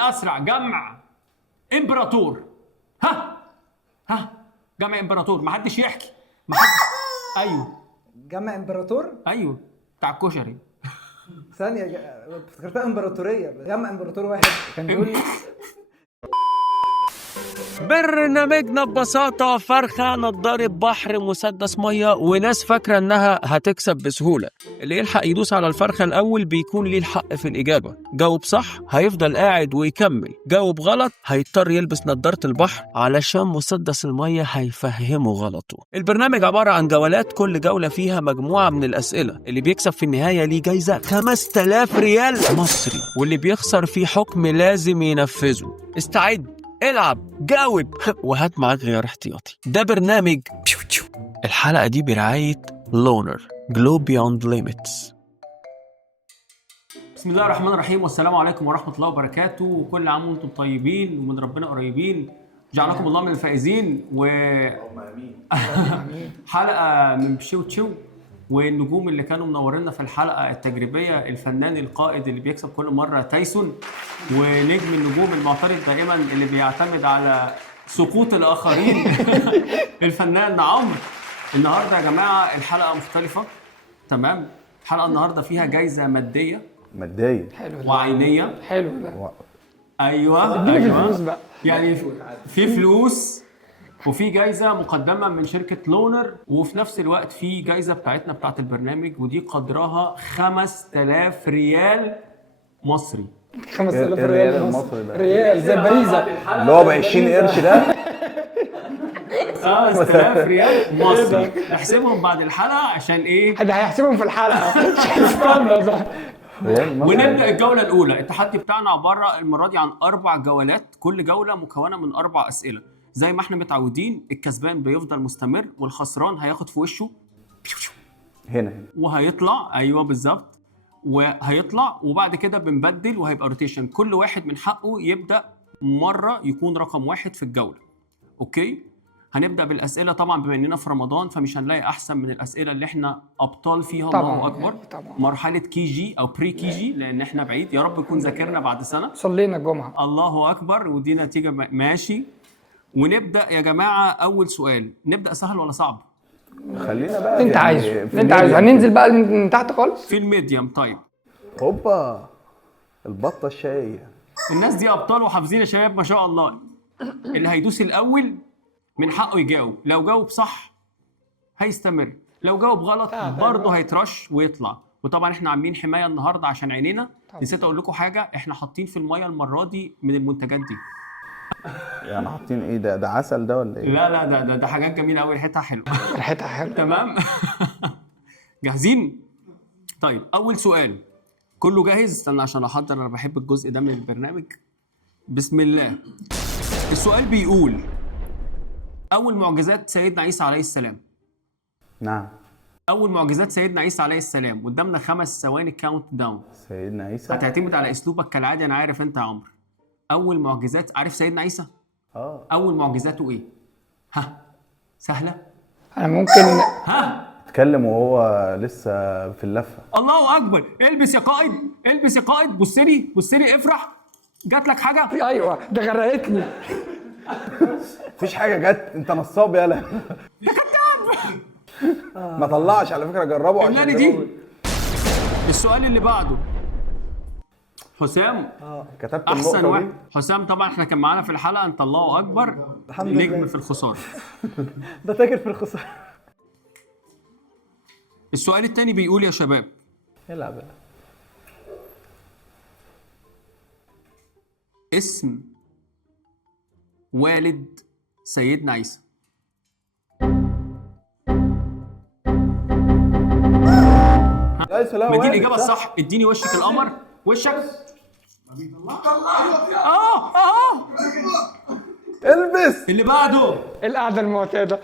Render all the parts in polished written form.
الاسرع جمع امبراطور. ها جمع امبراطور، محدش يحكي. ايوه جمع امبراطور. ايوه بتاع الكشري. ثانيه افتكرتها امبراطوريه. جمع امبراطور واحد كان بيقول برنامجنا ببساطة فرخة، نضارة بحر، مسدس مية، وناس فاكرة انها هتكسب بسهولة. اللي يلحق يدوس على الفرخة الأول بيكون ليه الحق في الإجابة. جاوب صح هيفضل قاعد ويكمل، جاوب غلط هيضطر يلبس نضارة البحر علشان مسدس المية هيفهمه غلطه. البرنامج عبارة عن جولات، كل جولة فيها مجموعة من الأسئلة. اللي بيكسب في النهاية ليه جايزة 5000 ريال مصري، واللي بيخسر فيه حكم لازم ينفذه. استعد، العب، جاوب، وهات معاك غيار احتياطي. ده برنامج الحلقة دي برعاية لونر Glow Beyond Limits. بسم الله الرحمن الرحيم، والسلام عليكم ورحمة الله وبركاته، وكل عام وانتم طيبين ومن ربنا قريبين، جعلكم الله من الفائزين. حلقة من بشيو تشيو، والنجوم اللي كانوا منورينا في الحلقة التجريبية الفنان القائد اللي بيكسب كل مرة تايسون، ونجم النجوم المعترض دائما اللي بيعتمد على سقوط الآخرين الفنان عمرو. النهاردة يا جماعة الحلقة مختلفة تمام. الحلقة النهاردة فيها جايزة مادية وعينية. حلو ده. ايوه فلوس بقى. يعني في فلوس، وفي جايزه مقدمه من شركه لونر، وفي نفس الوقت في جايزه بتاعتنا بتاعت البرنامج، ودي قدرها 5000 ريال مصري. 5000 ريال مصري ده ريال زي باريزا اللي هو ب 20 قرش ده. 5000 ريال مصري. نحسبهم بعد الحلقه عشان ايه؟ حد هيحسبهم في الحلقه. استنى ده. ونبدا الجوله الاولى. التحدي بتاعنا عباره المره دي عن 4 جولات، كل جوله مكونه من 4 اسئله. زي ما احنا متعودين، الكسبان بيفضل مستمر، والخسران هياخد في وشه هنا وهيطلع. ايوه بالظبط، وهيطلع، وبعد كده بنبدل وهيبقى روتيشن. كل واحد من حقه يبدا مره يكون رقم 1 في الجوله. اوكي، هنبدا بالاسئله. طبعا بما اننا في رمضان فمش هنلاقي احسن من الاسئله اللي احنا ابطال فيها. طبعاً الله اكبر. طبعاً. مرحله كي جي او بري كي جي، لان احنا بعيد. يا رب يكون ذاكرنا بعد سنه. صلينا الجمعه. الله اكبر، ودي نتيجه ماشي. ونبدا يا جماعه. اول سؤال، نبدا سهل ولا صعب؟ خلينا بقى انت يعني عايزه في انت عايزه. هننزل بقى من تحت خالص في الميديم. طيب هوبا البطه الشايه. الناس دي ابطال وحافظين يا شباب ما شاء الله. اللي هيدوس الاول من حقه يجاوب. لو جاوب صح هيستمر، لو جاوب غلط برضه هيترش ويطلع. وطبعا احنا عاملين حمايه النهارده عشان عينينا. نسيت اقول لكم حاجه، احنا حاطين في الميه المره دي من المنتجات دي. يعني حاطين ايه ده عسل ده ولا ايه؟ لا ده حاجات جميله قوي، ريحتها حلوه. ريحتها حلوه. تمام. جاهزين؟ طيب اول سؤال، كله جاهز؟ استنى عشان احضر، انا بحب الجزء ده من البرنامج. بسم الله. السؤال بيقول: اول معجزات سيدنا عيسى عليه السلام. نعم. اول معجزات سيدنا عيسى عليه السلام. قدامنا 5 ثواني كاونت داون. سيدنا عيسى هتعتمد على اسلوبك كالعاده، انا عارف انت يا عمرو. اول معجزات، عارف سيدنا عيسى؟ اول معجزاته ايه؟ ها سهله. انا ممكن اتكلم وهو لسه في اللفه. الله اكبر. البس يا قائد، البس يا قائد. بص لي افرح. جات لك حاجه؟ ايوه ده غرقتني. مفيش حاجه جت، انت نصاب يالا. يا كتاب. ما طلعش على فكره، جربوا عشان دي. السؤال اللي بعده، حسام. كتبت احسن واحد حسام. طبعا احنا كان معانا في الحلقه، انت الله اكبر نجم في الخساره. ده تاجر في الخساره. السؤال الثاني بيقول يا شباب: العب اسم والد سيدنا عيسى. ما دي الإجابة الصح. اديني وشك القمر، وشك. البس اللي بعده. القعده المعتاده.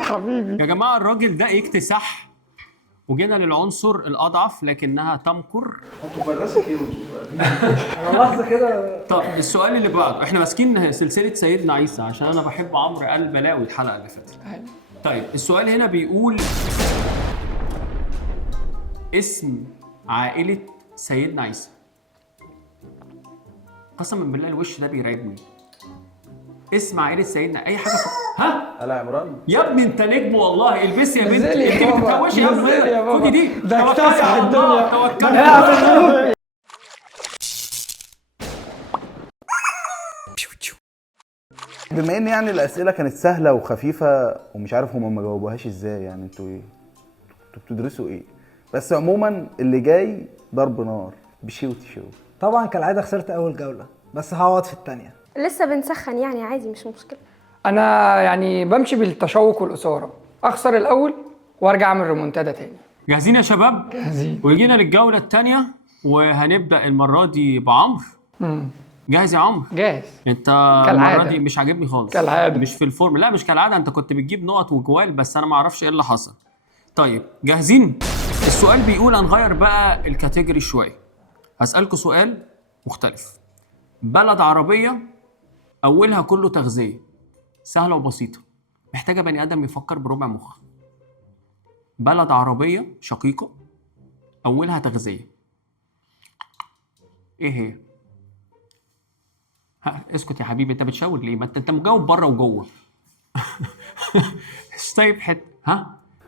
حبيبي يا جماعة الراجل ده اكتساح، وجينا للعنصر الأضعف لكنها تمكر. طب السؤال اللي بعده، احنا ماسكين سلسلة سيدنا عيسى عشان أنا بحب عمرو قال بلاوي الحلقة اللي فاتت. طيب السؤال هنا بيقول: اسم عائلة سيدنا عيسى. قسما بالله الوش ده بيرعبني. اسمع عيلة سيدنا اي حاجه ها لا عمران يا ابني انت نجم والله. البس يا بنت نزل يا انت بابا. بتكوشي يا نزل يا بابا. خدي دي. ده توكلي اكتسح على الله، الدنيا. توكلي على الله. بما ان يعني الاسئله كانت سهله وخفيفه ومش عارف هم ما جاوبوهاش ازاي، يعني انتوا ايه؟ انتوا بتدرسوا ايه؟ بس عموما اللي جاي ضرب نار بشيوتي شو. طبعا كالعاده خسرت اول جوله، بس هقعد في الثانيه. لسه بنسخن يعني، عادي مش مشكله. انا يعني بمشي بالتشوق والاثاره، اخسر الاول وارجع اعمل ريمونتادا تاني. جاهزين يا شباب؟ جاهزين. وجينا للجوله الثانيه وهنبدا المره دي بعمرو. جاهز يا عمرو؟ جاهز. انت كالعادة. المره دي مش عاجبني خالص. كالعادة. مش في الفورم. لا مش كالعاده، انت كنت بتجيب نقط وجوال بس انا ما اعرفش ايه اللي حصل. طيب جاهزين؟ السؤال بيقول هنغير بقى الكاتيجوري شويه. هسألكوا سؤال مختلف. بلد عربيه اولها كله تغذيه، سهله وبسيطه، محتاجه بني ادم يفكر بربع مخ. بلد عربيه شقيقه اولها تغذيه، ايه هي؟ اسكت يا حبيبي، انت بتشاور ليه؟ ما انت مجاوب بره وجوه. طيب حته ها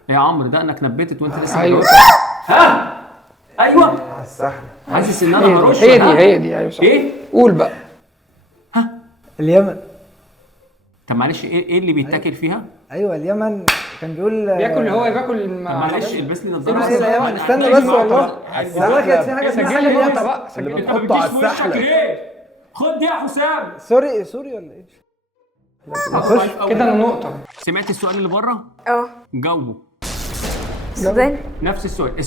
يا عمرو، ده انك نبتت وانت لسه ايوه بتجاوب. ها ايوه السحر. حاسس ان انا هرش. هي دي ايوه صح. ايه؟ قول بقى. اليمن. طب معلش ايه اللي بيتاكل فيها؟ ايوه اليمن كان بيقول بياكل هو بياكل طب معلش البس لي نظاره. ايه اليمن؟ استنى بس والله والله كانت في حاجه اسمها سجل لي نقطه اليمن. بقى، اللي سجل لي. بتحطه على السحله. خد دي يا حسام. سوري ولا ايه؟ كده انا نقطه. سمعت السؤال اللي بره؟ جاوبه. السودان. نفس السؤال.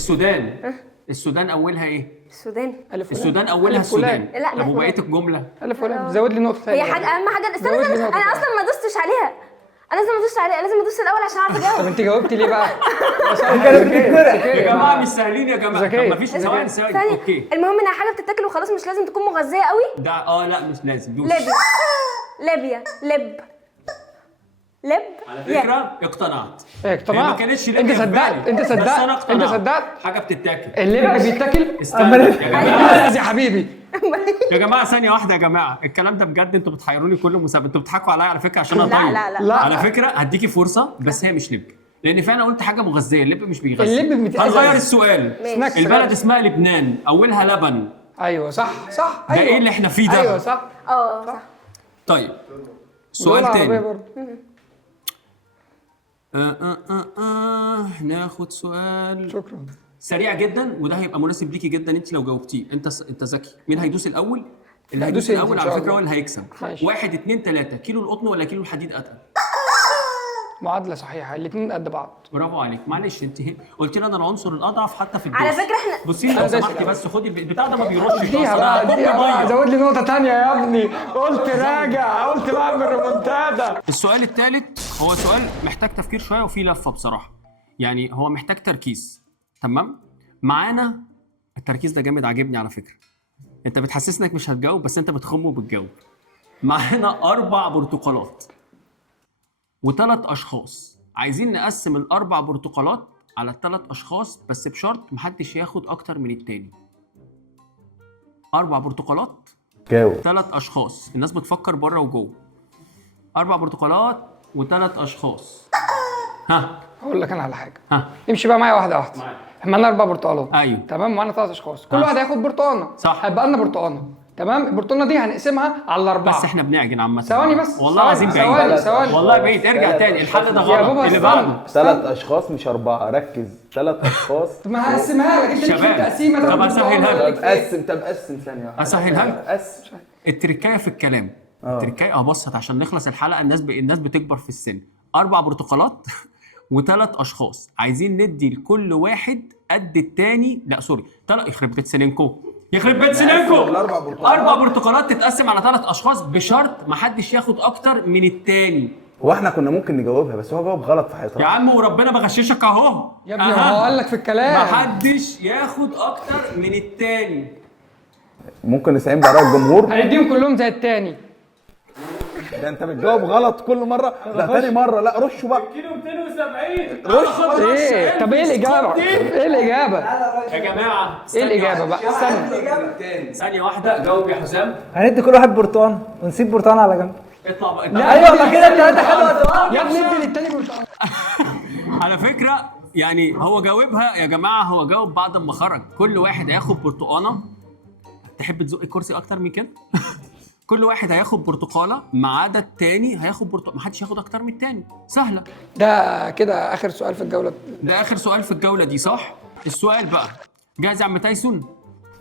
السودان اولها ايه؟ السودان. السودان اولها ألف ولام. السودان. لا، طب وبقيه الجمله؟ الف ولا زود لي نقطه ثانيه. هي حاجه اهم حاجه. استنى زود لي استنى، نقطة انا تانية. اصلا ما دوستش عليها. انا لازم ادوس عليها، لازم ادوس الاول عشان اعرف طب اجاوب. انت جاوبتي ليه بقى؟ يا جماعه مش سهلين يا جماعه. ذكية. طب مفيش ثواني. ثانيه. اوكي المهم انها حاجه بتتاكل وخلاص، مش لازم تكون مغذيه قوي. ده لا مش لازم دوس. ليبيا. لب. على فكره اقتنعت. اقتنعت. هي ما كانتش انت ليبيا في صدقت. بالي، انت بس صدقت. أنا اقتنعت. انت صدقت. حاجه بتتاكل. اللب بيتاكل. استنى يا جماعه. يا حبيبي. يا جماعه ثانيه واحده يا جماعه، الكلام ده بجد انتوا بتحيروني كل مسابقه. انتوا بتضحكوا عليا على فكره عشان انا لا، طيب. لا، لا. لا. على فكره هديكي فرصه، بس هي مش لب، لان فعلا قلت حاجه مغذيه. اللب مش بيغذي. اللب بيتغذى. هنغير السؤال. ماشي. البلد اسمها لبنان اولها لبن. ايوه صح. ده ايه اللي احنا فيه ده؟ ايوه صح. صح. طيب سؤال دول عربية تاني. برضه. ناخد سؤال شكرا. سريع جدا، وده هيبقى مناسب ليكي جدا انت لو جاوبتيه. انت ذكي. مين هيدوس الاول؟ اللي هيدوس هيدوس الاول انت إن على شاء فكره هو الله. اللي هيكسب. ماشي. 1 2 3 كيلو القطن ولا كيلو الحديد اتقل؟ معادله صحيحه، الاثنين قد بعض. برافو عليك. معلش انت قلت لي انا العنصر الاضعف حتى في الدوس. على فكرة احنا- بصي لي لو أنا دايس سمحتي الأول. بس خدي البتاع ده ما بيرشش اديها أصلاً. بقى، ده اديها كوبري بقى، مية. زود لي نقطه ثانيه يا ابني. قلت راجع، قلت بعمل ريمونتادا. السؤال الثالث هو سؤال محتاج تفكير شويه وفيه لفه بصراحه، يعني هو محتاج تركيز. تمام معانا. التركيز ده جامد، عاجبني على فكره. انت بتحسسني انك مش هتجاوب بس انت بتخم وبتجاوب. معانا 4 برتقالات و3 اشخاص. عايزين نقسم ال4 برتقالات على ال3 اشخاص، بس بشرط محدش ياخد اكتر من التاني. 4 برتقالات جاوب. 3 اشخاص. الناس بتفكر بره وجوه. 4 برتقالات و3 اشخاص. ها هقول لك انا على حاجه. ها امشي بقى معايا واحده واحده. احنا معانا 4 برتقالات. ايوه. تمام. معانا 3 اشخاص، كل واحد هياخد برتقانه. صح. هيبقى لنا برتقانه. تمام. البرتقانه دي هنقسمها على الاربعه. بس احنا بنعجن عامه. ثواني بس. والله العظيم بعيد. ثواني. والله بعيد. ارجع تاني، الحل ده يا غلط. بابا اللي استنى. بعده 3 اشخاص مش 4، ركز. 3 اشخاص. طب ما هقسمها لك، انت ليك في شباب. التقسيمه. طب تاخد هسهلها برتقانة. لك. طب قسم ثانيه واحده. اسهلها لك. قسم. التركايه في الكلام. التركايه ابسط عشان نخلص الحلقه. الناس بتكبر في السن. 4 برتقالات و3 اشخاص. عايزين ندي لكل واحد قد التاني. لا سوري، يخرب بيت سنينكو. يخرب بيت سنينكو. 4 برتقالات تتقسم على 3 اشخاص بشرط محدش ياخد اكتر من التاني. هو احنا كنا ممكن نجاوبها بس هو جاوب غلط في يا حياته. عم وربنا بغششك اهو. يا ابني هو قال لك في الكلام. محدش ياخد اكتر من التاني. ممكن نستعين بآراء الجمهور. هنديهم كلهم زي التاني. ده انت بتجاوب غلط كل مره، ده تاني مره. لا رشه بقى. كيلو 270 ايه طب ايه الاجابه؟ ايه الاجابه؟ يا جماعه ايه الاجابه بقى؟ استنى ثانيه واحده، جاوب يا حسام. هندي كل واحد برتقان ونسيب برتقان على جنب. اطلع بقى. ايوه ما كده الثلاثه خدوا يا ابني ادي للتاني برتقال. على فكره يعني هو جاوبها يا جماعه، هو جاوب بعد ما خرج. كل واحد هياخد برتقانه. تحب تزق الكرسي اكتر من كده؟ كل واحد هياخد برتقاله ما عدا التاني هياخد برتقاله، محدش ياخد اكتر من التاني. سهله. ده كده اخر سؤال في الجوله. ده اخر سؤال في الجوله دي صح؟ السؤال بقى جاهز يا عم تايسون؟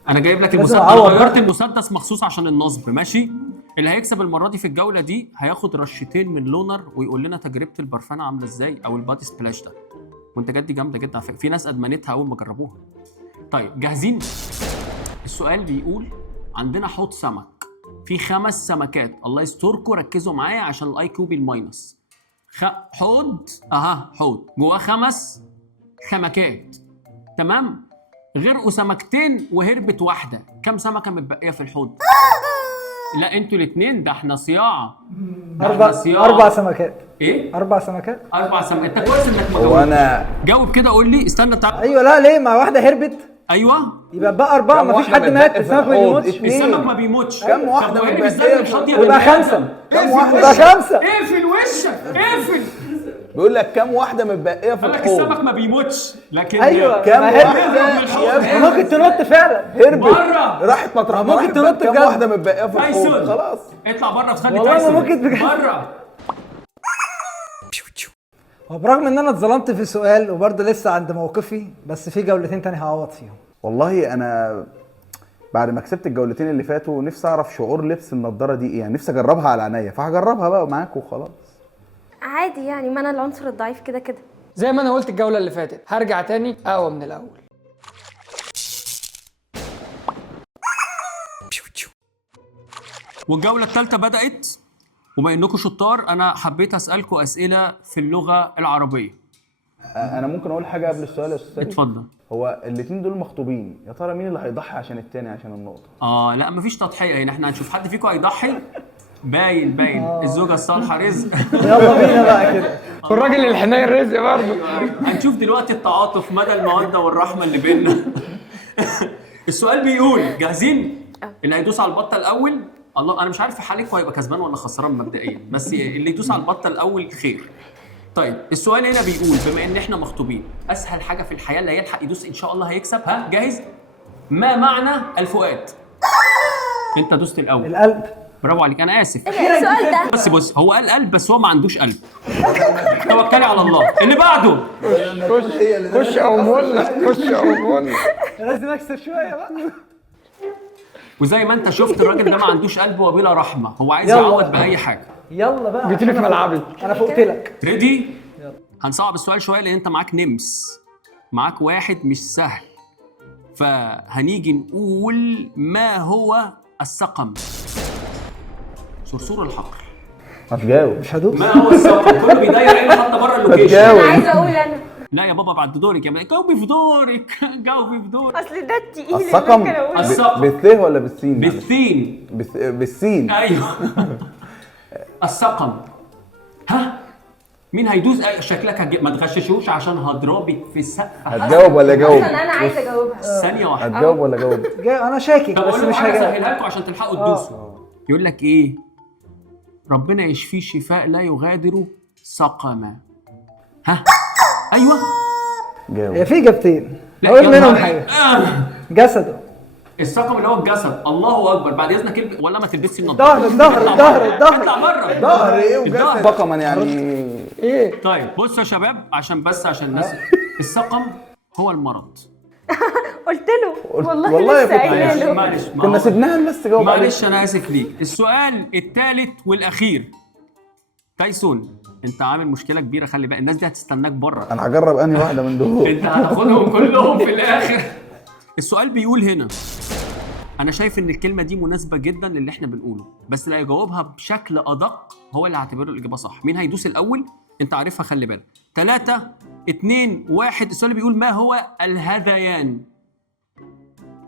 انا جايب لك لازم المسدس، أعوض غيرت بقى. المسدس مخصوص عشان النصب، ماشي؟ اللي هيكسب المره دي في الجوله دي هياخد رشتين من لونر ويقول لنا تجربه البرفانه عامله ازاي، او البادي سبلاش ده. والمنتجات دي جامده جدا على فكرة. في ناس ادمنتها اول ما جربوها. طيب جاهزين؟ السؤال بيقول عندنا حوض سمك في 5 سمكات، الله يستركم ركزوا معايا عشان الاي كيو بالماينس. حوض حوض جواه 5 سمكات، تمام؟ غرقوا سمكتين وهربت واحده، كم سمكه متبقيه في الحوض؟ لا انتوا الاثنين، ده احنا صياعه. اربع سمكات. ايه؟ 4 سمكات. 4 سمكات. انت كويس انك ما هو جاوبتش. انا جاوب كده، قول لي. استنى تعال. ايوه لا ليه؟ ما واحده هربت ايوه يبقى بقى 4، كم مفيش واحدة حد مات، متبقية في السمك ما الحوض؟ بيموتش. السمك ما بيموتش. كم واحدة طب وإيه متبقية بالذات في الحوض يا يبقى بني 5. آدم؟ كم اقفل واحدة؟ يبقى وشك. 5. اقفل وشك، اقفل. بيقول لك كم واحده متبقيه في قال لك الحوض. السمك ما بيموتش، لكن ايوه كم ما واحده هربت. يا ابني؟ ممكن تنط فعلا. هربت بره. راحت مطرح ما ممكن راحت تنط بقى. كم بجد. واحده متبقيه في الحوض؟ تايسون خلاص اطلع بره، تخلي والله ما تايسون ممكن بجد. بره. هو برغم ان انا اتظلمت في سؤال وبرضه لسه عند موقفي، بس في جولتين تاني هعوض فيهم. والله انا بعد ما كسبت الجولتين اللي فاتوا نفسي اعرف شعور لبس النضاره دي ايه، يعني نفسي اجربها على عينيا، فهجربها بقى معاك وخلاص. عادي يعني، ما انا العنصر الضعيف كده كده. زي ما انا قلت الجوله اللي فاتت، هرجع تاني اقوى من الاول. والجوله الثالثه بدات، وبما انكم شطار انا حبيت اسالكم اسئله في اللغه العربيه. انا ممكن اقول حاجه قبل السؤال يا استاذ؟ اتفضل. هو الاثنين دول مخطوبين، يا ترى مين اللي هيضحي عشان التاني عشان النقطه؟ لا مفيش تضحيه هنا، احنا هنشوف حد فيكم هيضحي. باين الزوجه الصالحه رزق. يلا بينا بقى كده. والراجل الحنين رزق برضه. هنشوف دلوقتي التعاطف، مدى الموده والرحمه اللي بيننا. السؤال بيقول جاهزين؟ اللي هيدوس على البطه الاول، الله انا مش عارف في حالكم هيبقى كسبان ولا خسران مبدئيا، بس اللي يدوس على البطه الاول خير. طيب السؤال هنا بيقول بما ان احنا مخطوبين، اسهل حاجه في الحياه اللي هيلحق يدوس ان شاء الله هيكسب. ها جاهز؟ ما معنى الفؤاد؟ انت دوست الاول. القلب. برافو عليك، انا اسف. السؤال ده بس بص، هو قال قلب بس هو ما عندوش قلب. توكلي على الله. اللي بعده. خش قومولنا، خش قومولنا. لازم اكسب شويه بقى. وزي ما انت شفت الراجل ده ما عندوش قلب وبلا رحمه، هو عايز يلا. يعوض باي حاجه. يلا بقى. جيتلي في ملعبي. انا فوقت لك. ريدي؟ هنصعب السؤال شويه لان انت معاك نمس، معاك واحد مش سهل. فهنيجي نقول ما هو السقم؟ صرصور الحقل. هتجاوب. مش هدوس. ما هو السقم؟ كله بيضيع عينه حتى بره اللوكيشن. انا عايزه اقول انا، لا يا بابا بعد دورك يا بابا، جاوبي في دورك. جاوبي في دورك. اصل ده التقيل اللي السقم ممكن اقوله. السقم. بالث ولا بالسين؟ بالثين. بالسين. ايوه. السقم. ها مين هيدوس؟ شكلك ما تغششوش عشان هضربك في السقف. هتجاوب ولا جاوب؟ اصلا انا عايزه اجاوبها. ثانيه واحده. هتجاوب ولا جاوب؟ انا شاكك طب بس اقول مش لك حاجه هجاوب. اسهلها لكم عشان تلحقوا تدوسوا. يقول لك ايه؟ ربنا يشفيه شفاء لا يغادر سقما. ها ايوه. جاوب. هي في اجابتين لا، اقول يا منهم نهار حاجه. آه. جسده. السقم اللي هو الجسد. الله اكبر. بعد اذنك ولا ما تلبسش النضاره. الظهر اطلع بره. ظهر ايه الظهر. وجسد؟ سقما يعني ايه؟ طيب بصوا يا شباب عشان الناس، السقم هو المرض. قلت له والله والله لسه كنت قايله له. معلش كنا سيبناها الناس تجاوب عليه. معلش انا اسف ليك. السؤال الثالث والاخير. تايسون انت عامل مشكله كبيره، خلي بالك الناس دي هتستناك بره. انا هجرب انهي واحده من دول. انت هتاخدهم كلهم في الاخر. السؤال بيقول هنا، انا شايف ان الكلمه دي مناسبه جدا للي احنا بنقوله، بس اللي هيجاوبها بشكل ادق هو اللي هعتبره الاجابه صح. مين هيدوس الاول؟ انت عارفها خلي بالك. 3 2 1. السؤال بيقول ما هو الهذيان؟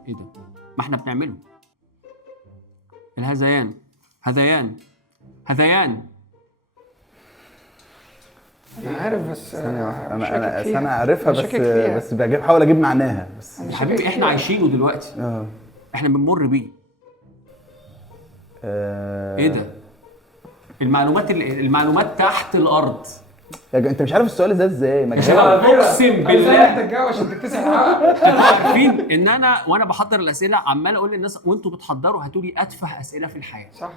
ايه ده؟ ما احنا بنعمله الهذيان. هذيان هذيان. انا عارف بس انا عارفها بس بحاول اجيب معناها بس. يا حبيبي احنا عايشينه دلوقتي. احنا بنمر بيه. ايه ده؟ المعلومات تحت الارض. انت مش عارف السؤال ده ازاي؟ ما اقسم بالله انت تتجاوب عشان تكتسب حقك. انتوا عارفين ان انا وانا بحضر الاسئله عمال اقول للناس وانتوا بتحضروا هاتوا لي اتفه اسئله في الحياه. صح.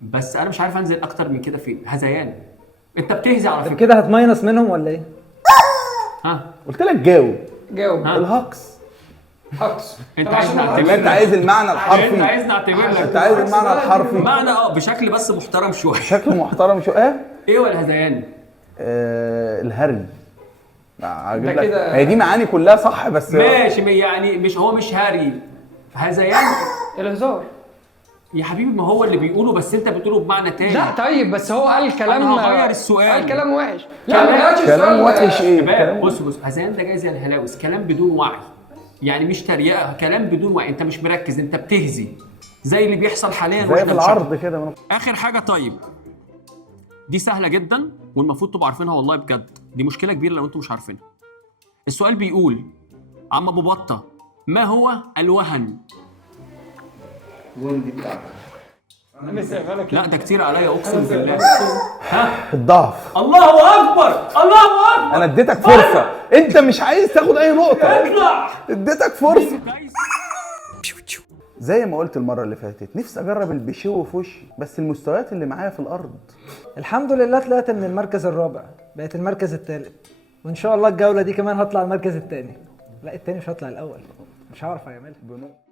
بس انا مش عارف انزل اكتر من كده فين. هذيان. انت بتهزي على فكره. كده هتماينس منهم ولا ايه؟ ها قلت لك جاوب. جاوب. الهقص. هقص. انت عايز انت عايز المعنى الحرفي. انت عايز نعتبر لك. انت عايز المعنى الحرفي. معنى بشكل بس محترم شويه. شكل محترم شويه. ايه ولا هذيان؟ الهري. ده كده هي دي معاني كلها صح بس ماشي يعني مش هاري. هذيان الهزار يا حبيبي ما هو اللي بيقوله بس انت بتقوله بمعنى تاني. لا طيب بس هو قال كلام انا هغير السؤال. قال كلام وحش. لا ما قالش كلام وحش ايه؟ شباب بص هذيان ده جاي زي الهلاوس. كلام بدون وعي يعني مش تريقه. كلام بدون وعي. انت مش مركز. انت بتهزي زي اللي بيحصل حاليا زي في العرض كده. اخر حاجه طيب دي سهله جدا والمفروض تبقوا عارفينها والله بجد. دي مشكله كبيره لو انتم مش عارفينها. السؤال بيقول عم ابو بطه ما هو الوهن؟ لا ده كتير عليا اقسم بالله. الضعف. الله اكبر الله اكبر. انا اديتك فرصه. انت مش عايز تاخد اي نقطه. اطلع. اديتك فرصه. زي ما قلت المره اللي فاتت نفسي اجرب البيشو في وشي بس المستويات اللي معايا في الارض. الحمد لله طلعت من المركز الرابع بقيت المركز الثالث وان شاء الله الجوله دي كمان هطلع المركز الثاني. لا الثاني مش هطلع الاول. مش هعرف اعملها.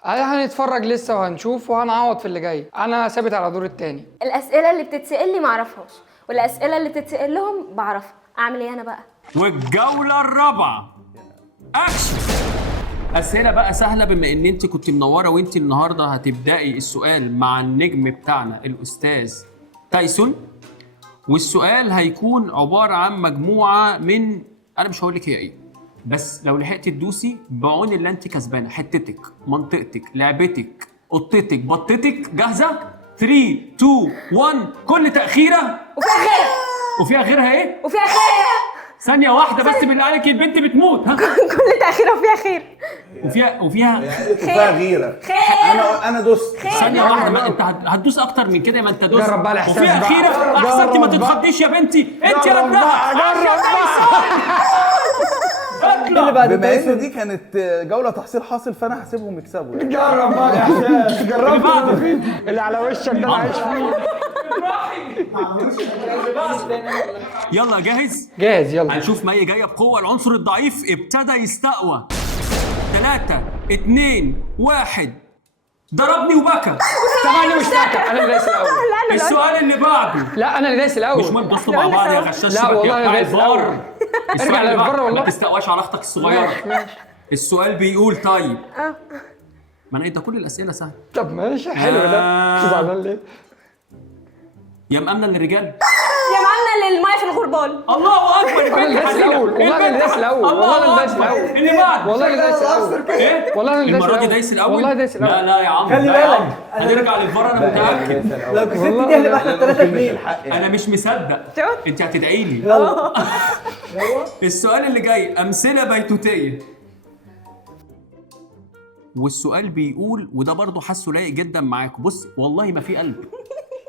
هنتفرج لسه وهنشوف وهنعوض في اللي جاي. انا ثابت على دور الثاني. الاسئله اللي بتتسال لي ما اعرفهاش والاسئله اللي بتتسال لهم بعرفها. اعمل ايه انا بقى؟ والجوله الرابعه اكشن. اسئله بقى سهله بما ان انت كنت منوره وانت النهارده هتبداي السؤال مع النجم بتاعنا الاستاذ تايسون. والسؤال هيكون عباره عن مجموعه من انا مش هقول لك هي ايه بس لو لحقتي تدوسي بعون اللي انت كسبانه. حتتك منطقتك لعبتك قطتك بطتك. جاهزه؟ 3 2 1 كل تاخيره وفيها غيره. وفيها غيرها ايه؟ وفيها خير. ثانيه واحده بس بالله عليك البنت بتموت. ها كل تاخيره وفيها خير. وفيها غيره. انا دوست. ثانيه واحده ما انت هتدوس اكتر من كده. ما انت دوس. جرب بقى الاحساس وفيها بقى. خيره. احسنتي ما تتخضيش يا بنتي. انت جرب بقى. بما ان دي كانت جوله تحصيل حاصل فانا هسيبهم يكسبوا يعني. جرب بقى الاحساس. جربت اللي على وشك ده انا عايش فيه. يلا جاهز؟ جاهز يلا. هنشوف مي جايه بقوه. العنصر الضعيف ابتدى يستقوى. 3 2 1 ضربني وبكى. ثواني مش فاكر. انا اللي دايس الاول. السؤال اللي بعده. لا انا اللي دايس الاول. مش مهم دوستوا مع بعض يا غشاش. لا والله انا دايس الاول. ارجع للبر والله. ما تستقواش على اختك الصغيره. ماشي. السؤال بيقول طيب ما انا ده كل الاسئله سهله. طب ماشي حلو ده. مش زعلان ليه؟ يا مأمنة للرجال يا معلنا للميه في الغربال. الله اكبر. انا اللي دايس الاول. والله انا اللي دايس الاول. والله انا اللي دايس الاول. اللي بعد والله اللي دايس الاول. ايه؟ والله انا اللي دايس المره دي الاول. دايس الاول. والله دايس الاول. لا يا عم خلي لا يا بالك. عم. هنرجع للفار انا متاكد. لو كسبت دي هنبقى احنا 3-2. انا مش مصدق. شفت؟ انت هتدعي لي. يلا. السؤال اللي جاي امثله بيتوتيه. والسؤال بيقول وده برضو حاسه لايق جدا معاكم. بص والله ما في قلب.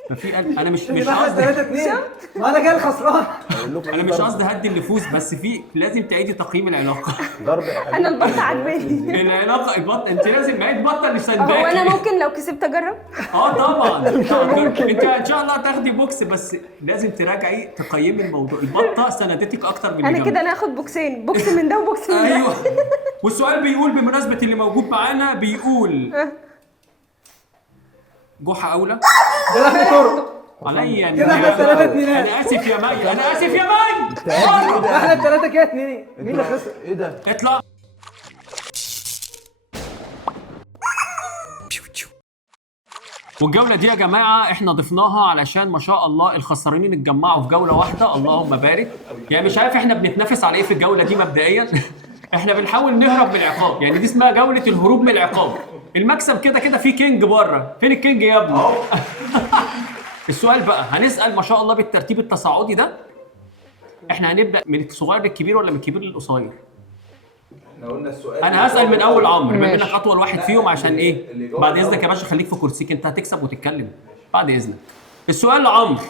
ما في قلب. انا مش قصدي 3-2. ما انا جاي الخسران. انا مش قصدي هدي النفوذ بس في لازم تعيدي تقييم العلاقه. ضرب. انا البط عجباني. العلاقه البط انت لازم ما تبطل هو انا لسنداكي. ممكن لو كسبت اجرب؟ طبعا انت ان شاء الله هتاخدي بوكس بس لازم تراجعي تقيمي الموضوع. البطه سندتك اكتر من انا كده انا هاخد بوكسين. بوكس من ده وبوكس من ده. ايوه. والسؤال بيقول بمناسبه اللي موجود معانا بيقول جحا اولى ده في طرق. عليا كده احنا 3-2. انا اسف يا مي. انا اسف يا مي. احنا 3 كده 2. مين اللي خسر؟ ايه ده؟ اطلع. والجولة دي يا جماعة احنا ضفناها علشان ما شاء الله الخسرانين اتجمعوا في جولة واحدة. اللهم بارك. يعني مش عارف احنا بنتنافس على ايه في الجولة دي مبدئيا. احنا بنحاول نهرب من العقاب. يعني دي اسمها جولة الهروب من العقاب. المكسب كده كده في كينج بره. فين الكينج يا ابني؟ السؤال بقى هنسال ما شاء الله بالترتيب التصاعدي ده. احنا هنبدا من الصغير للكبير ولا من الكبير للقصير؟ احنا قلنا السؤال انا هسال من اول عمرو بما ماشي. انك اطول واحد فيهم عشان ايه؟ اللي جوه بعد اذنك الأول. يا باشا خليك في كرسيك، انت هتكسب وتتكلم بعد اذنك. السؤال لعمرو.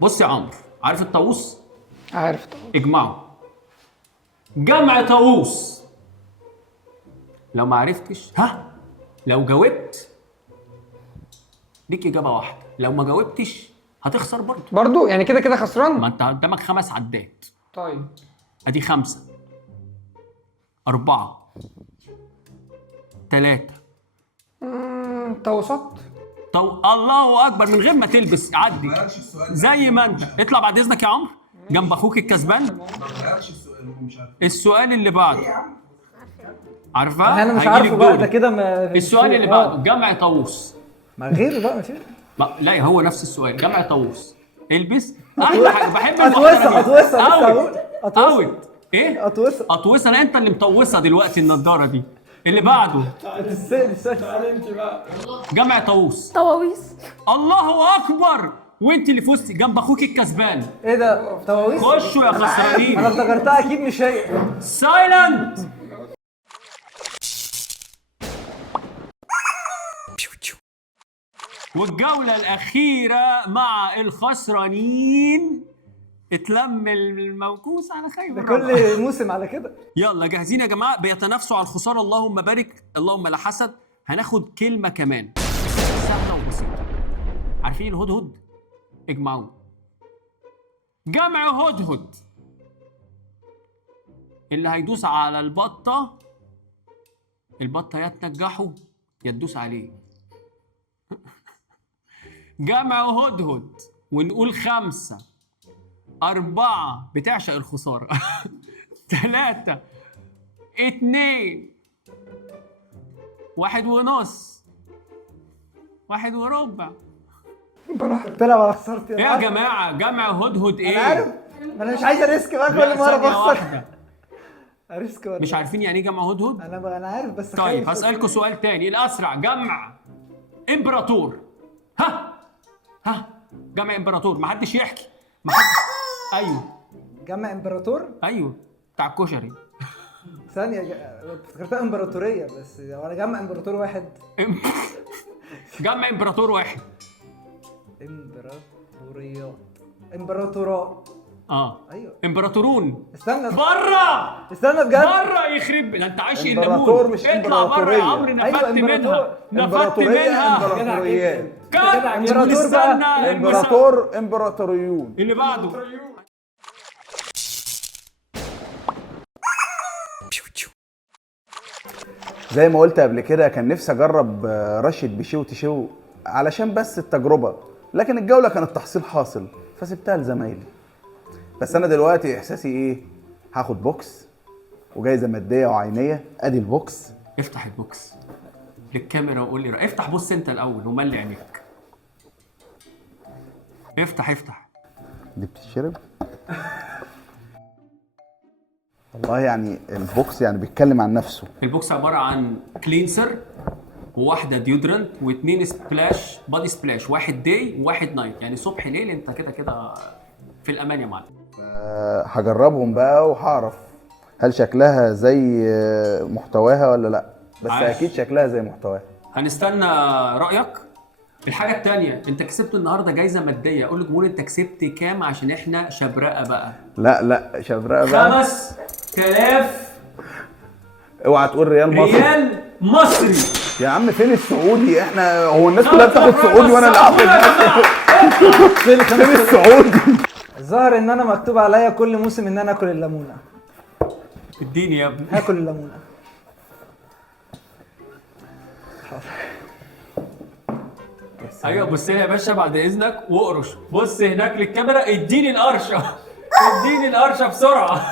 بص يا عمرو، عارف الطاووس؟ عارف طبعا. اجمعه. جمع طاووس. لو ما عرفتش لو جاوبت ليك اجابه واحده، لو ما جاوبتش هتخسر برضه. برضو يعني كده ما خسران. انت قدامك 5 عدات. طيب ادي 5 4 3 توسط. الله اكبر، من غير ما تلبس عدي زي ما انت. اطلع بعد اذنك يا عمرو جنب اخوك الكسبان. السؤال اللي بعده عارفاه؟ انا مش هيجيلك عارفه بقى، دوري. ده كده ما السؤال اللي بعده جمع طاووس. ما غيره بقى مفيش. لا هو نفس السؤال، جمع طاووس. البس احلى حاجه بحب أطوسة لسه هقول. اوت ايه؟ أطوسة. اطوسه. لا انت اللي مطوسه دلوقتي النضاره دي. اللي بعده جمع طاووس. طواويس. الله اكبر، وانت اللي فزتي جنب اخوك الكسبان. ايه ده طواويس؟ خشوا يا انا خسرانين. افتكرتها اكيد مش هي. سايلنت. والجولة الأخيرة مع الخسرانين. اتلم الموكوس على خير ده الرابع. كل موسم على كده. يلا جاهزين يا جماعة؟ بيتنافسوا على الخسارة، اللهم بارك اللهم لا حسد. هناخد كلمة كمان سهلة وبسيطة. عارفين الهدهد؟ اجمعوه. جمع هدهد. اللي هيدوس على البطة يا تنجحه يا تدوس عليه. جمع هدهد. ونقول 5 4 بتعشق الخسارة 3 2 1 ونص 1 وربع. طلع على خسارتي. ايه يا جماعة جمع هدهد ايه؟ انا عارف، ما انا مش عايز اريسك بقى لا، كل مره ثانية بخسر. واحدة. اريسك ولا مش عارفين يعني ايه جمع هدهد؟ انا عارف بس طيب خايف. هسألكوا سؤال تاني الأسرع. جمع إمبراطور. جمع إمبراطور. محدش يحكي. أيوه جمع امبراطور. أيوه بتاع الكشري. ثانيه افتكرتها امبراطوريه بس ولا جمع امبراطور واحد. جمع إمبراطور واحد. امبراطوريات. امبراطورات. ايوه إمبراطورون. استنى بره بجد. بره يخرب ده انت عايش إمبراطور الليمون. مش اطلع بره يا عمرو. إمبراطورية. نفدت أيوة، منها امبراطورية منها. امبراطوريات. كات إمبراطور بقى. استنى امبراطور امبراطوريون. اللي بعده. زي ما قلت قبل كده كان نفسي اجرب رشة بشو تشو علشان بس التجربة، لكن الجولة كانت تحصيل حاصل فسبتها لزمايلي. بس انا دلوقتي احساسي ايه؟ هاخد بوكس وجايزة مادية وعينية. ادي البوكس. افتح البوكس للكاميرا وقول لي افتح. بص انت الاول وملي عينيك. افتح دي بتتشرب. والله يعني البوكس يعني بيتكلم عن نفسه. البوكس عباره عن كلينسر وواحده ديودرنت واثنين سبلاش بادي سبلاش، واحد داي وواحد نايت، يعني صبح ليل. انت كده في الامان يا معلم. هجربهم بقى وهعرف هل شكلها زي محتواها ولا لا، بس عاش. اكيد شكلها زي محتواها. هنستنى رايك. الحاجه الثانيه، انت كسبت النهارده جايزه ماديه. اقول للجمهور انت كسبت كام عشان احنا شبرقه بقى. لا شبرقه بقى. 5000 اوعى تقول ريال مصر. ريال مصري. يا عم فين السعودي؟ احنا هو الناس كلها بتاخد سعودي وانا اللي هاخد فين السعودي؟ الظاهر ان انا مكتوب عليا كل موسم ان انا اكل الليمونه. اديني يا ابني. هاكل الليمونه. ايوه بص لي يا باشا بعد اذنك واقرش. بص هناك للكاميرا. اديني القرشه. اديني القرشه بسرعه.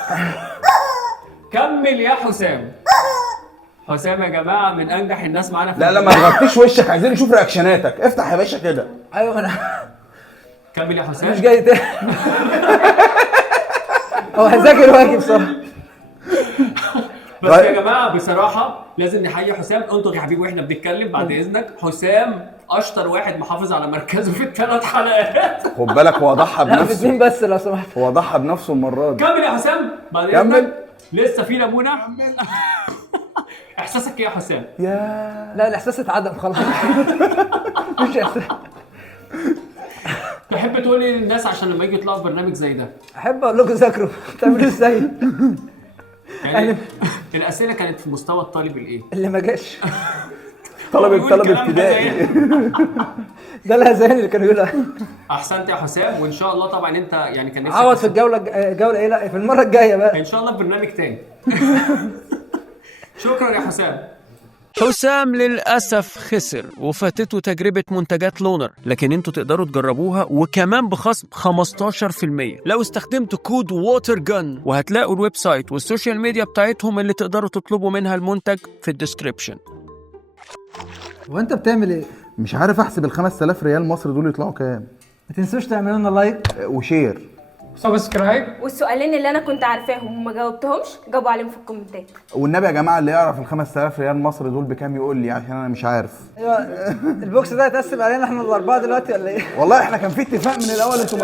كمل يا حسام. حسام يا جماعه من انجح الناس معانا في لا ما تغطيش وشك، عايزين نشوف رياكشناتك. افتح يا باشا كده. ايوه انا كمل يا حسام. مش جاي تاني. هو هذاكر واجب صح. بس يا جماعه بصراحه لازم نحيي حسام. انطق يا حبيبي واحنا بنتكلم بعد اذنك. حسام اشطر واحد محافظ على مركزه في ال3 حلقات. خد بالك هو ضحى لا بنفسه، باتنين بس لو سمحت. هو ضحى بنفسه المره دي. كمل يا حسام بعد كمل. إذنك. لسه في ليمونه. احساسك ايه يا حسام؟ يا لا الاحساس اتعدم خلاص. مش احساس. تحب تقول ايه للناس عشان لما يجي يطلعوا في برنامج زي ده؟ احب اقول لكم ذاكروا تعملوا ازاي يعني الاسئله كانت في مستوى الطالب الايه؟ اللي ما جاش. هو بيقول طلب كلام ابتدائي. غزيان. ده الهذيان اللي كانوا يقولوا. احسنت يا حسام، وان شاء الله طبعا انت يعني كان نفسك عوض في الجوله ايه، لا في المره الجايه بقى. ان شاء الله في برنامج تاني. شكرا يا حسام. حسام للأسف خسر وفاتته تجربة منتجات لونر، لكن انتوا تقدروا تجربوها وكمان بخصم 15% لو استخدمتوا كود ووتر جن، وهتلاقوا الويب سايت والسوشيال ميديا بتاعتهم اللي تقدروا تطلبوا منها المنتج في الديسكريبشن. وانت بتعمل ايه؟ مش عارف احسب ال 5000 ريال مصر دول يطلعوا كام. ما تنسوش تعملوا لنا لايك وشير. سبسكرايب. والسؤالين اللي انا كنت عارفاهم وما جاوبتهمش جاوبوا عليهم في الكومنتات. والنبي يا جماعه اللي يعرف ال 5000 ريال مصر دول بكام يقول لي، عشان انا مش عارف. ايوه البوكس ده هيتقسم علينا احنا الاربعه دلوقتي ولا ايه؟ والله احنا كان في اتفاق من الاول انتوا